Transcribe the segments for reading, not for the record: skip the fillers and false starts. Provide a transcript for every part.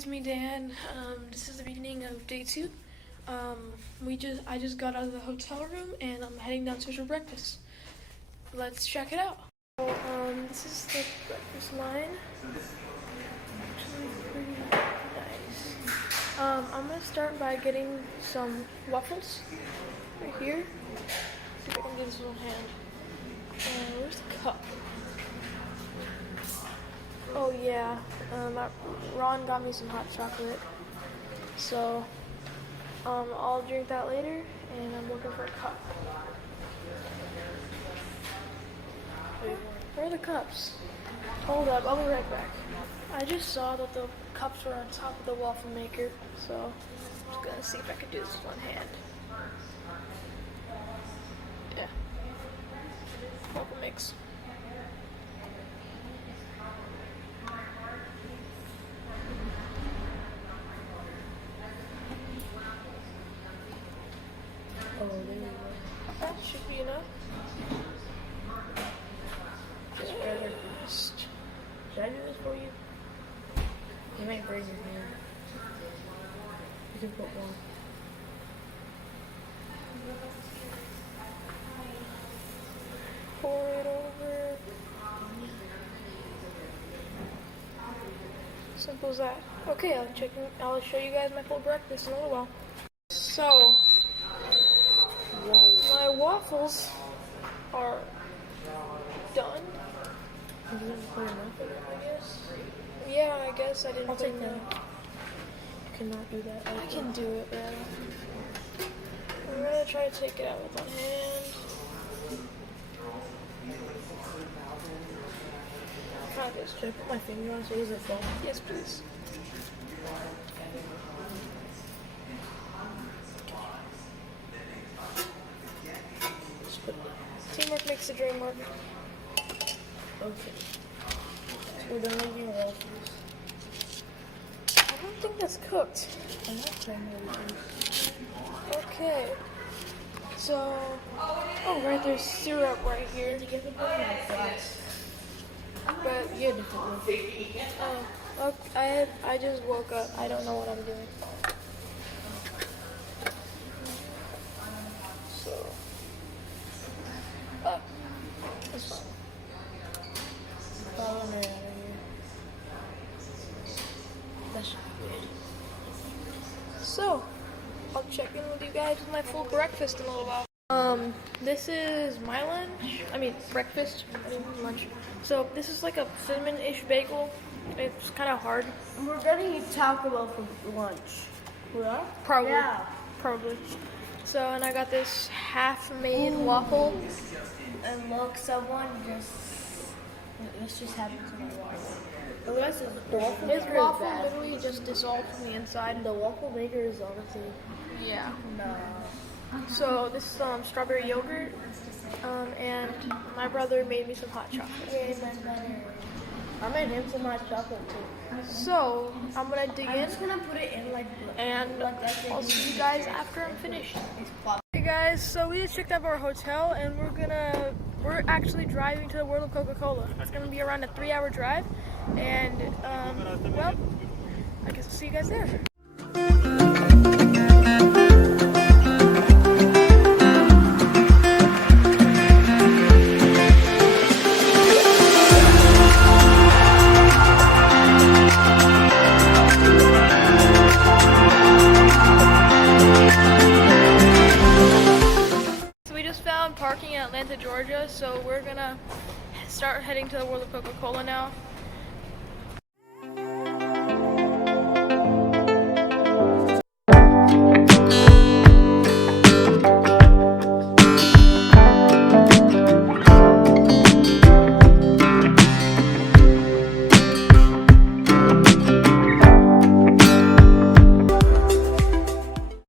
it's me, Dan. This is the beginning of day 2. I just got out of the hotel room and I'm heading downstairs for breakfast. Let's check it out. So, this is the breakfast line. Actually pretty nice. I'm gonna start by getting some waffles right here. See if I can get this with one hand. Where's the cup? Oh yeah, Ron got me some hot chocolate, so I'll drink that later, and I'm looking for a cup. Where are the cups? Hold up, I'll be right back. I just saw that the cups were on top of the waffle maker, so I'm just gonna see if I can do this with one hand. Yeah, waffle mix. Oh, there you go. That should be enough. Just rather fast. Should I do this for you? You might break your hand. You can put one. Pour it over. Simple as that. Okay, I'll show you guys my full breakfast in a little while. So, my waffles are done. You didn't put enough in it, I guess? Yeah, I guess I didn't I'll put take enough. that. You cannot do that. I can do it, man. I'm gonna try to take it out with one hand. Try this. Should I put my finger on so it doesn't fall? Yes, please. Just put it. Teamwork makes the dream work. Okay. So we're done making waffles. I don't think that's cooked. I'm not trying to Okay. So, oh, right, there's syrup right here. to get the bottom of the glass. But You had to put one. oh, okay, I just woke up. I don't know what I'm doing. So, that's fine. Follow me out of here. That should be good. So, I'll check in with you guys with my full breakfast in a little while. This is my lunch. I mean, breakfast. I mean, lunch. So, this is like a cinnamon-ish bagel. It's kind of hard. We're gonna eat Taco Bell for lunch. We are? Probably. Yeah. Probably. So, and I got this half-made waffle. And look, this just happened to my waffle. The rest is the waffle This maker waffle is bad. literally just dissolved from the inside. The waffle maker is honestly Yeah. no. So this is strawberry yogurt, and my brother made me some hot chocolate. Yay, my brother. I made him some hot chocolate too. So I'm gonna dig I'm in, just gonna put it in like and that thing. I'll see you guys after I'm finished. It's pop. Hey guys, so we just checked out our hotel, and we're actually driving to the World of Coca-Cola. It's gonna be around a 3-hour drive, and well, I guess I'll see you guys there. Parking in Atlanta, Georgia, so we're gonna start heading to the World of Coca-Cola now.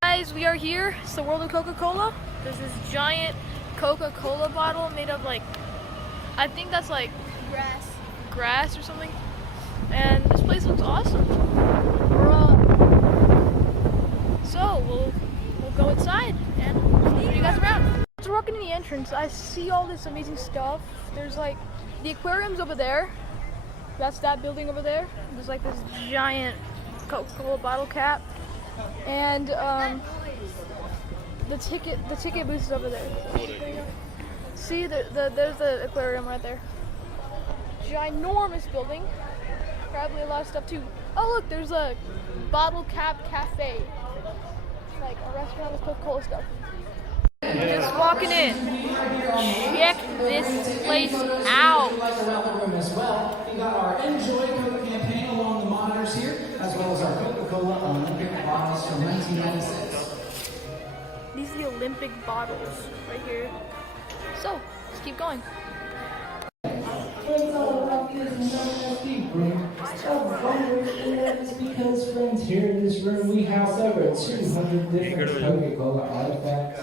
Guys, we are here. It's the World of Coca-Cola. There's this giant Coca-Cola bottle made of like, I think that's like grass or something. And this place looks awesome. So we'll go inside and show you guys around. So walking in the entrance, I see all this amazing stuff. There's like the aquarium's over there. That's that building over there. There's like this giant Coca-Cola bottle cap, and the ticket booth is over there. See, there's the aquarium right there. Ginormous building. Probably a lot of stuff too. Oh look, there's a bottle cap cafe. It's like a restaurant with Coca-Cola stuff. Just walking in. Check this place out. Like around the room as well. We got our Enjoy Coke campaign along the monitors here, as well as our Coca-Cola Olympic bottles from 1996. These are the Olympic bottles right here. So, let's keep going. Friends, all around this nasty room of wonders, and that is because, friends, here in this room we house over 200 different Coca-Cola artifacts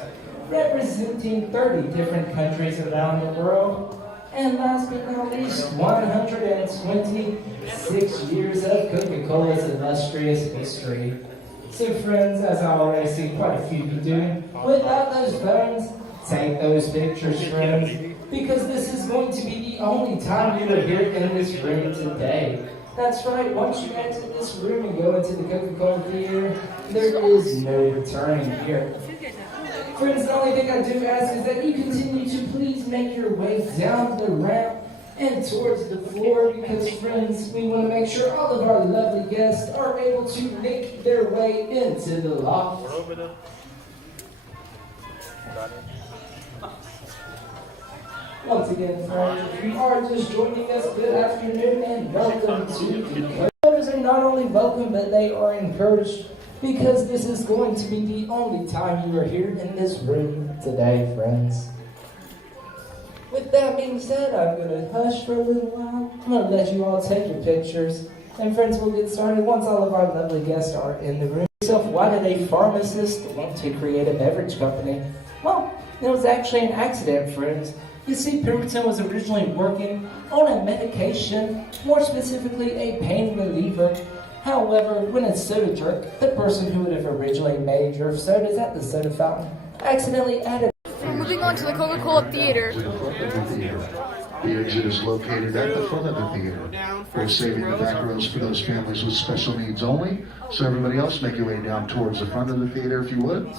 representing 30 different countries around the world. And last but not least, 126 years of Coca-Cola's illustrious history. So friends, as I already see quite a few of you doing, without those phones, take those pictures, friends, because this is going to be the only time you are here in this room today. That's right, once you exit this room and go into the Coca-Cola theater, there is no returning here. Friends, the only thing I do ask is that you continue to please make your way down the ramp and towards the floor, because friends, we want to make sure all of our lovely guests are able to make their way into the loft. Once again, friends, if you are just joining us, good afternoon and welcome to the Coke. Photos are not only welcome, but they are encouraged, because this is going to be the only time you are here in this room today, friends. With that being said, I'm going to hush for a little while. I'm going to let you all take your pictures. And friends, we'll get started once all of our lovely guests are in the room. So why did a pharmacist want to create a beverage company? Well, it was actually an accident, friends. You see, Pemberton was originally working on a medication, more specifically a pain reliever. However, when a soda jerk, the person who would have originally made your sodas at the soda fountain, accidentally added. We're moving on to the Coca-Cola theater. The exit is located at the front of the theater. We're saving the back rows for those families with special needs only. So everybody else, make your way down towards the front of the theater if you would.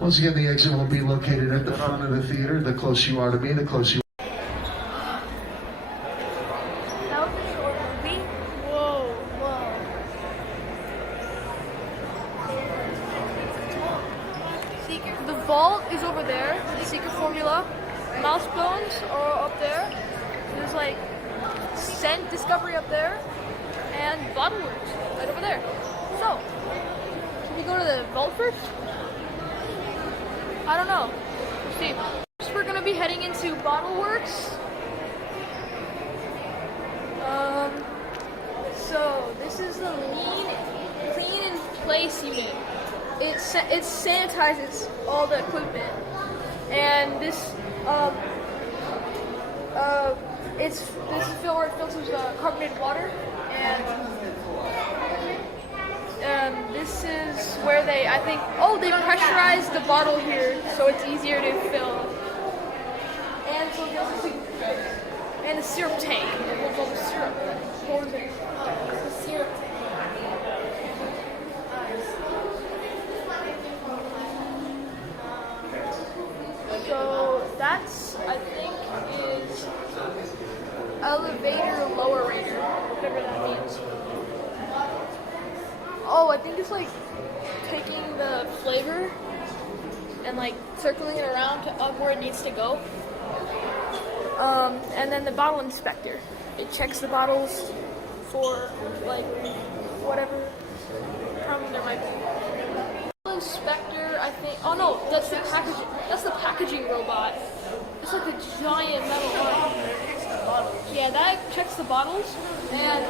Once again, the exit will be located at the front of the theater. The closer you are to me, the closer you The vault is over there. The secret formula. Mouse bones are up there. There's like scent discovery up there. And bottle works right over there. So, should we go to the vault first? I don't know. Let's see. First, we're gonna be heading into Bottle Works. So this is the clean in place unit. It sanitizes all the equipment, and this filters carbonated water, and this is where they pressurize the bottle here so it's easier to fill. And so and the syrup tank. It holds all the syrup. The syrup tank. So that's, I think, is elevator lowerator, whatever that means. Oh, I think it's like taking the flavor and like circling it around to up where it needs to go. And then the bottle inspector. It checks the bottles for like whatever problem there might be. Inspector, I think. Oh no, that's the packaging. That's the packaging robot. It's like a giant metal one. Yeah, that checks the bottles, and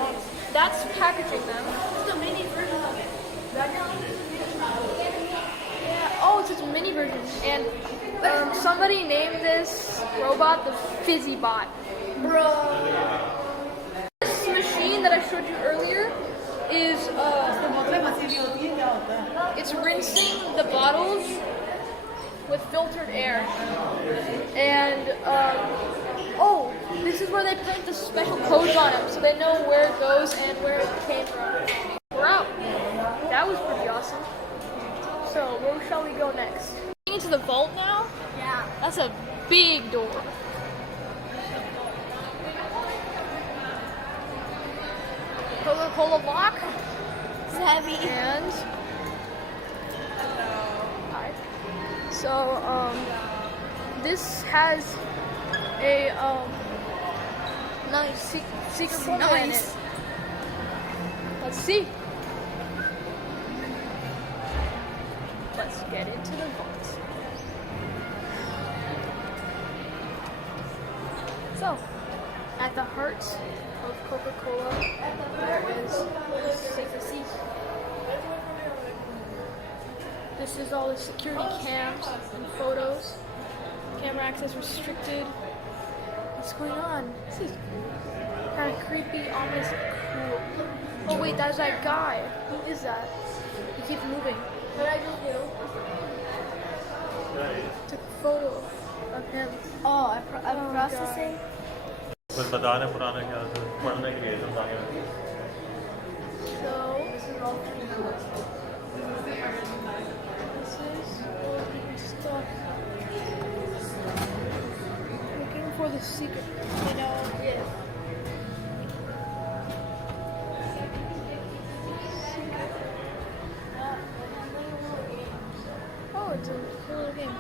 that's packaging them. It's a mini version of it. Yeah. Oh, it's a mini version, and somebody named this robot the Fizzy Bot. Bro. This machine that I showed you earlier is it's rinsing the bottles with filtered air, and This is where they put the special codes on them, so they know where it goes and where it came from. We're out. That was pretty awesome. So, where shall we go next? Into the vault now? Yeah. That's a big door. Coca-Cola lock. It's heavy. And hi. So this has a nice secret formula in it. Let's see. Let's get into the vault. So, at the heart of Coca-Cola, there is secrecy. This is all the security cams and photos. Camera access restricted. What's going on? This is kind of creepy, ominous, cool. Oh wait, that's that guy. Who is that? He keeps moving. What I just do? Took a photo of him. Oh, I'm processing. बस बताने पुराने क्या था पढ़ने के लिए तो बाकी So, this is all stuff. Looking for the secret, you know? Yes. Oh, it's a cool little game.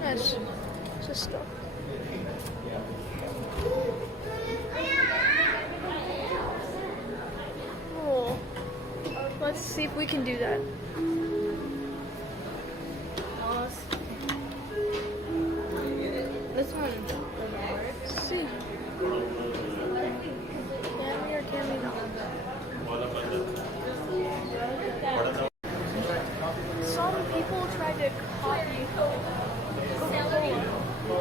Yeah, it's just stuff. Cool. Let's see if we can do that. This one doesn't work. Let's see. Can we or can we not? Some people tried to copy Coca-Cola.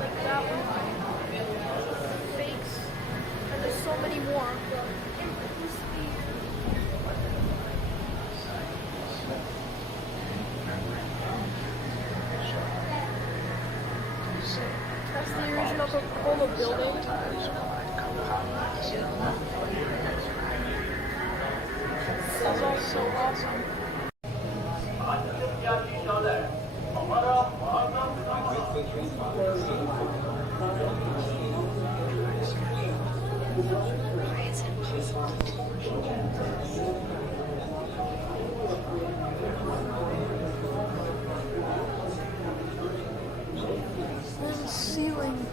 Like that one. Fakes. And there's so many more. That's the original Coca-Cola building. This is also awesome. There's a ceiling.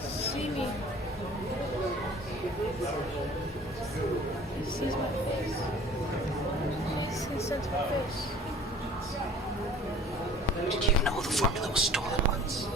See me. He sees my face. He senses my face. Did you know the formula was stolen once?